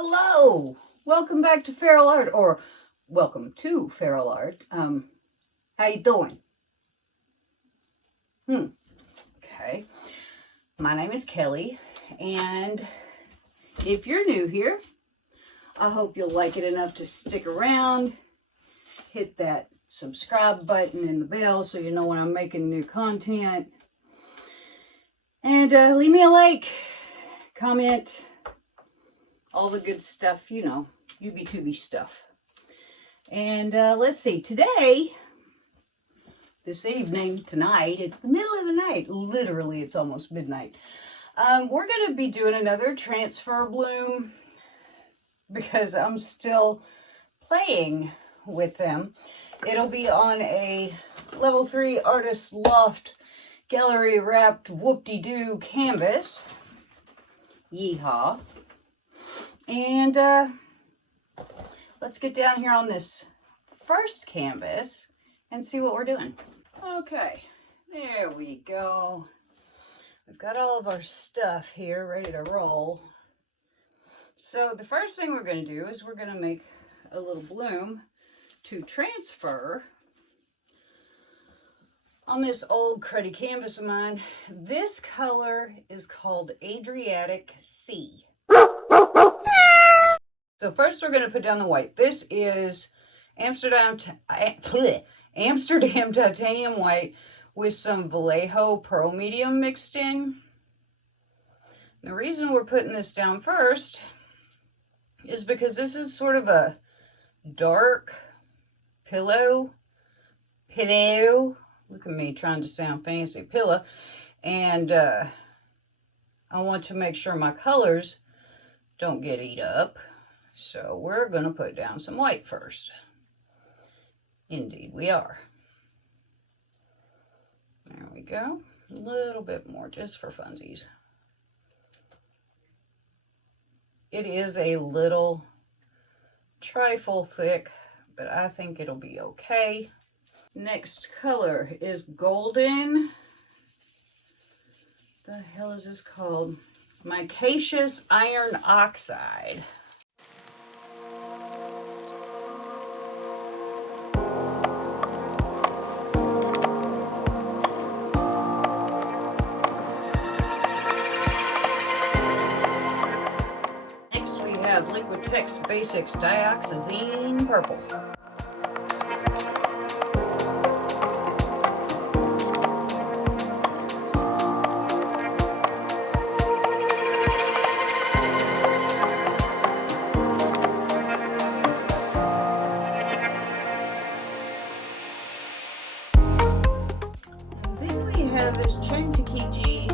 Hello, welcome back to feralart, or welcome to feralart. How you doing? Okay. My name is Kelly, and if you're new here, I hope you'll like it enough to stick around. Hit that subscribe button and the bell so you know when I'm making new content. And leave me a like, comment, all the good stuff, you know, UB2B stuff. And let's see, today, this evening, tonight, it's the middle of the night. Literally, it's almost midnight. We're going to be doing another transfer bloom because I'm still playing with them. It'll be on a level 3 Artist Loft gallery wrapped whoop-de-doo canvas. Yeehaw. And let's get down here on this first canvas and see what we're doing. Okay, there we go. We've got all of our stuff here ready to roll. So the first thing we're going to do is we're going to make a little bloom to transfer on this old cruddy canvas of mine. This color is called Adriatic Sea. So first we're going to put down the white. This is Amsterdam titanium white with some Vallejo pearl medium mixed in. The reason we're putting this down first is because this is sort of a dark pillow. Look at me trying to sound fancy, pillow. And I want to make sure my colors don't get eat up. So we're going to put down some white first. Indeed we are. There we go. A little bit more just for funsies. It is a little trifle thick, but I think it'll be okay. Next color is golden. What the hell is this called? Micaceous iron oxide. Next we have Liquitex Basics Dioxazine Purple. This Chankakiji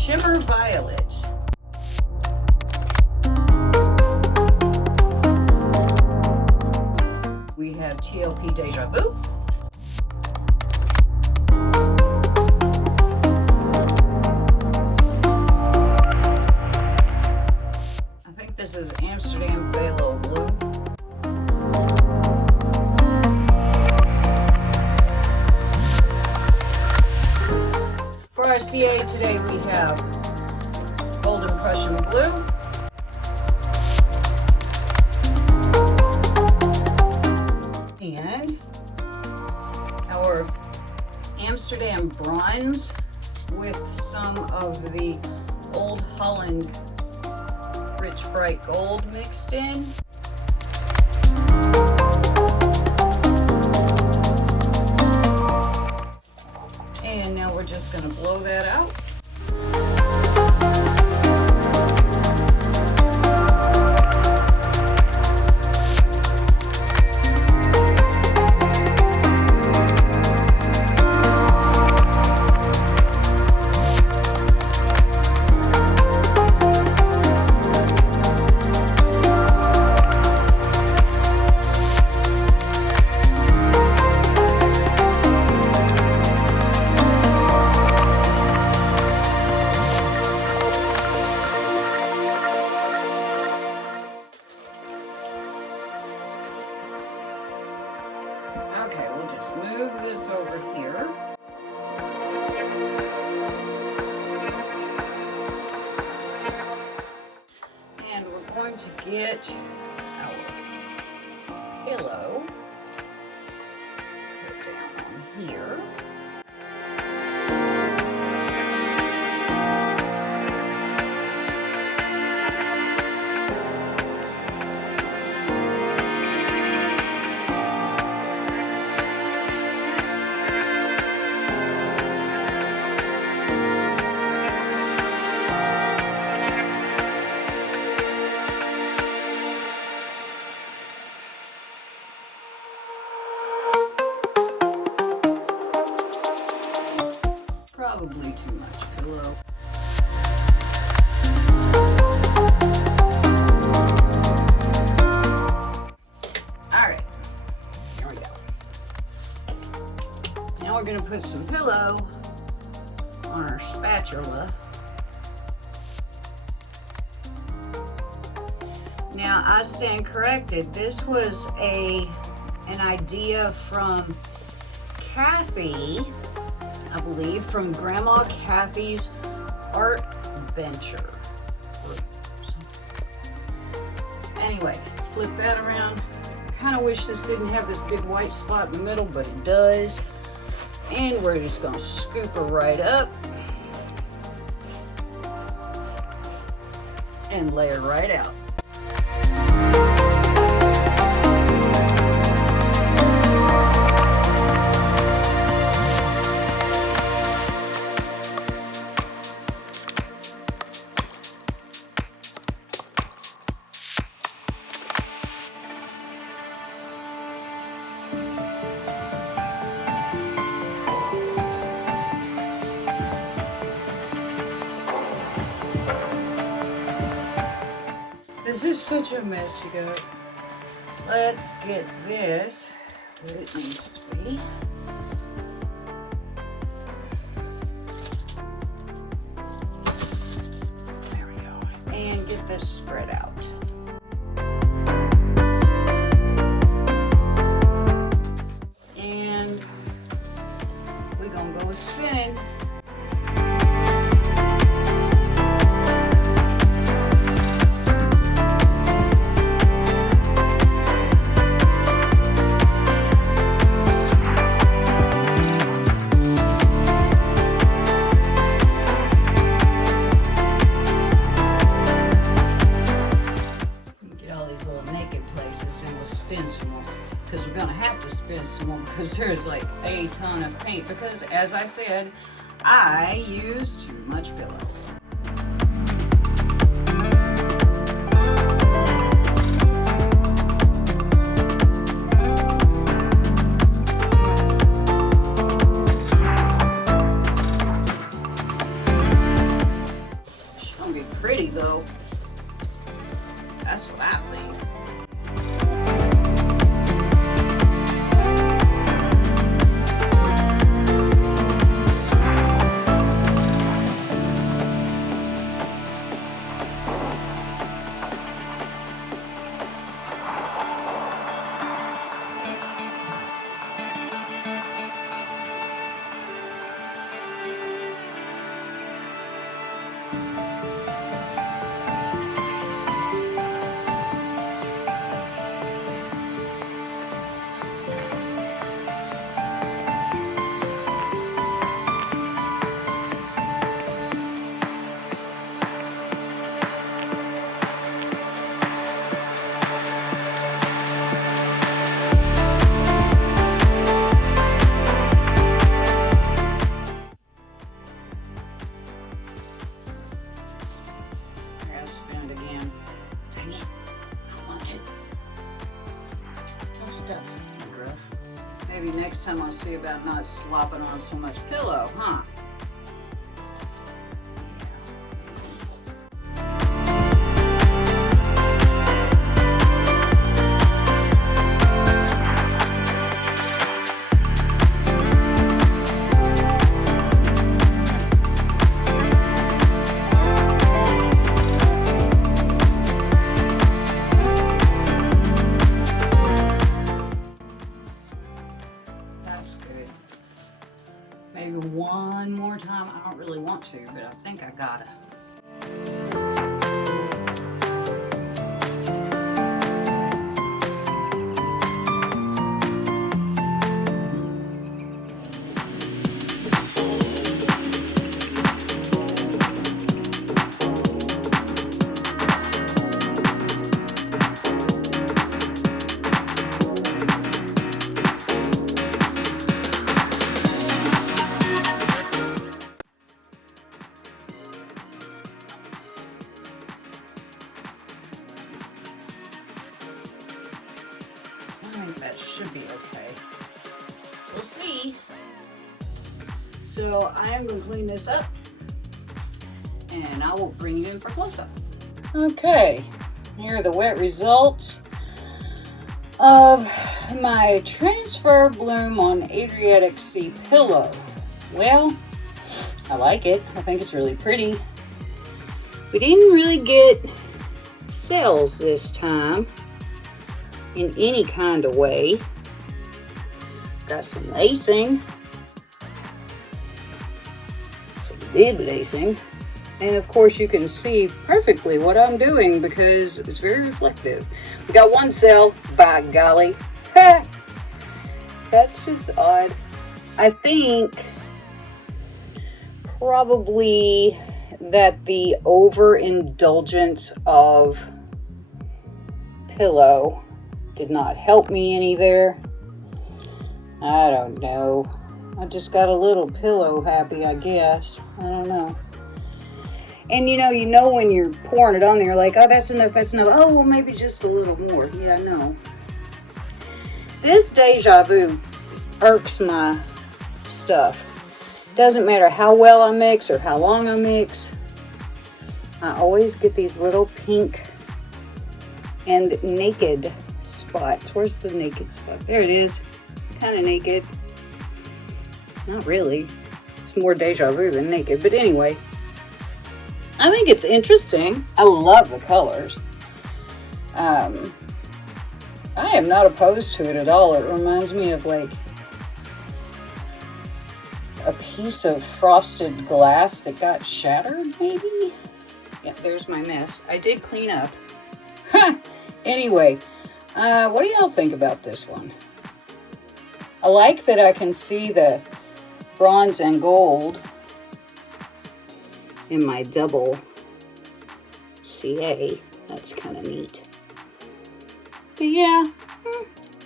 Shimmer Violet. We have TLP Deja Vu. I think this is Amsterdam Phthalo Blue. For our CA today we have Golden Prussian Blue, and our Amsterdam Bronze with some of the Old Holland Rich Bright Gold mixed in. And now we're just going to blow that out. Okay, we'll just move this over here. And we're going to get our pillow. Put it down on here. Probably too much pillow. Alright, here we go. Now we're going to put some pillow on our spatula. Now I stand corrected. This was an idea from Kathy, I believe, from Grandma Kathy's Art Venture. Anyway, flip that around. Kind of wish this didn't have this big white spot in the middle, but it does. And we're just going to scoop her right up and lay her right out. This is such a mess, you guys. Let's get this where it needs to be. There we go. And get this spread out. And we're gonna go spinning. Spin some more, because we're gonna have to spin some more, because there's like a ton of paint, because as I said, I use too much pillow. It's gonna be pretty though. That's what I think. Spin it again. Dang it. I want it. Some stuff. Rough. Maybe next time I'll see about not slopping on so much pillow, huh? Maybe one more time. I don't really want to, but I think I gotta. that should be okay. We'll see. So I am going to clean this up, and I will bring you in for close-up. Okay, here are the wet results of my transfer bloom on Adriatic Sea pillow. Well, I like it. I think it's really pretty. We didn't really get cells this time in any kind of way. Got some lacing, some big lacing, and of course you can see perfectly what I'm doing because it's very reflective. We got one cell, by golly. That's just odd. I think probably that the overindulgence of pillow did not help me any there. I don't know. I just got a little pillow happy, I guess. I don't know. And you know when you're pouring it on there, you're like, oh, that's enough, that's enough. Oh, well, maybe just a little more. Yeah, no. This Deja Vu irks my stuff. Doesn't matter how well I mix or how long I mix. I always get these little pink and naked spots. Where's the naked spot? There it is. Kind of naked. Not really. It's more Deja Vu than naked. But anyway, I think it's interesting. I love the colors. I am not opposed to it at all. It reminds me of like a piece of frosted glass that got shattered, maybe? Yeah, there's my mess. I did clean up. Anyway, what do y'all think about this one? I like that I can see the bronze and gold in my double CA. That's kind of neat. But yeah,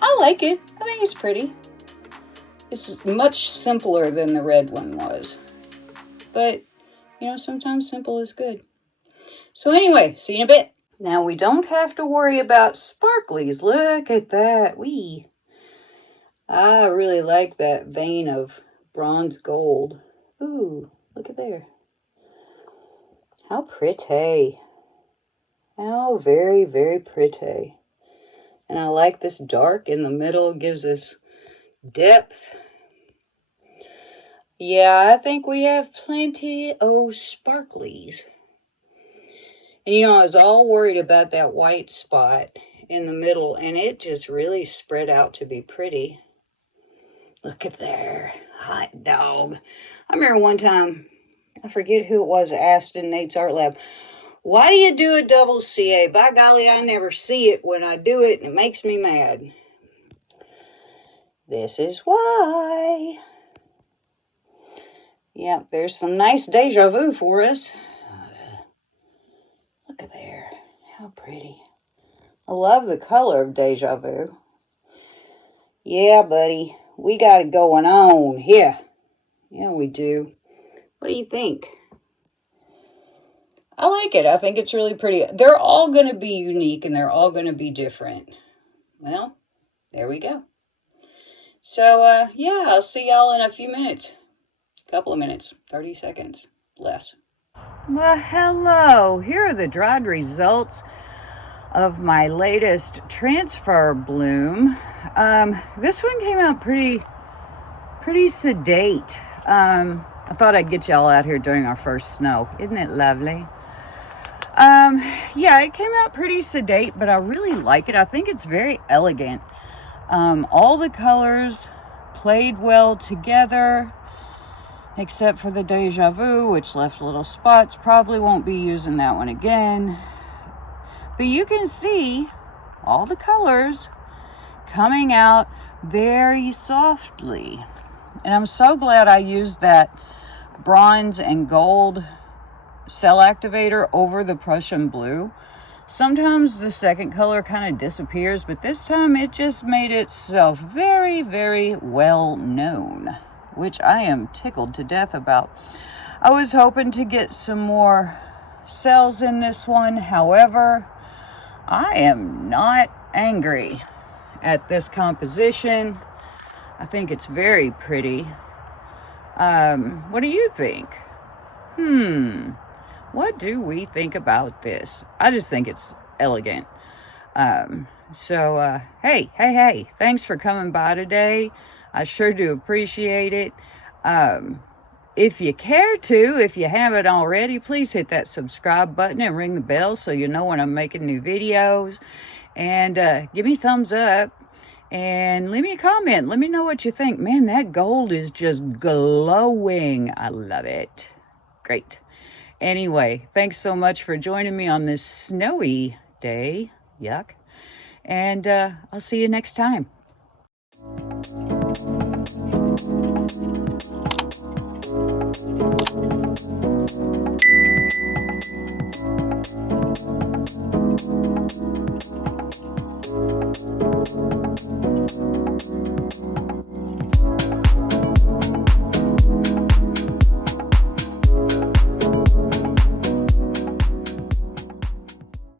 I like it. I think it's pretty. It's much simpler than the red one was. But, sometimes simple is good. So anyway, see you in a bit. Now we don't have to worry about sparklies. Look at that. I really like that vein of bronze gold. Ooh, look at there. How pretty. How very, very pretty. And I like this dark in the middle. It gives us depth. Yeah, I think we have plenty of sparklies. And I was all worried about that white spot in the middle, and it just really spread out to be pretty. Look at there. Hot dog. I remember one time, I forget who it was, asked in Nate's Art Lab, why do you do a double CA? By golly, I never see it when I do it, and it makes me mad. This is why. Yep, there's some nice Deja Vu for us. Look at there. How pretty. I love the color of Deja Vu. Yeah, buddy. We got it going on here. Yeah, we do. What do you think? I like it. I think it's really pretty. They're all going to be unique and they're all going to be different. Well, there we go. So, yeah, I'll see y'all in a few minutes. Couple of minutes. 30 seconds. Less. Well, hello. Here are the dried results of my latest transfer bloom. This one came out pretty sedate. I thought I'd get y'all out here during our first snow. Isn't it lovely? Yeah, it came out pretty sedate, but I really like it. I think it's very elegant. All the colors played well together, except for the Deja Vu, which left little spots. Probably won't be using that one again. But you can see all the colors coming out very softly. And I'm so glad I used that bronze and gold cell activator over the Prussian blue. Sometimes the second color kind of disappears, but this time it just made itself very, very well known, which I am tickled to death about. I was hoping to get some more cells in this one. However, I am not angry. at this composition. I think it's very pretty. What do you think? What do we think about this? I just think it's elegant. Hey, thanks for coming by today. I sure do appreciate it. If you care to, if you haven't already, please hit that subscribe button and ring the bell so you know when I'm making new videos. And give me a thumbs up and leave me a comment. Let me know what you think. Man, that gold is just glowing. I love it. Great. Anyway, thanks so much for joining me on this snowy day. Yuck. And I'll see you next time.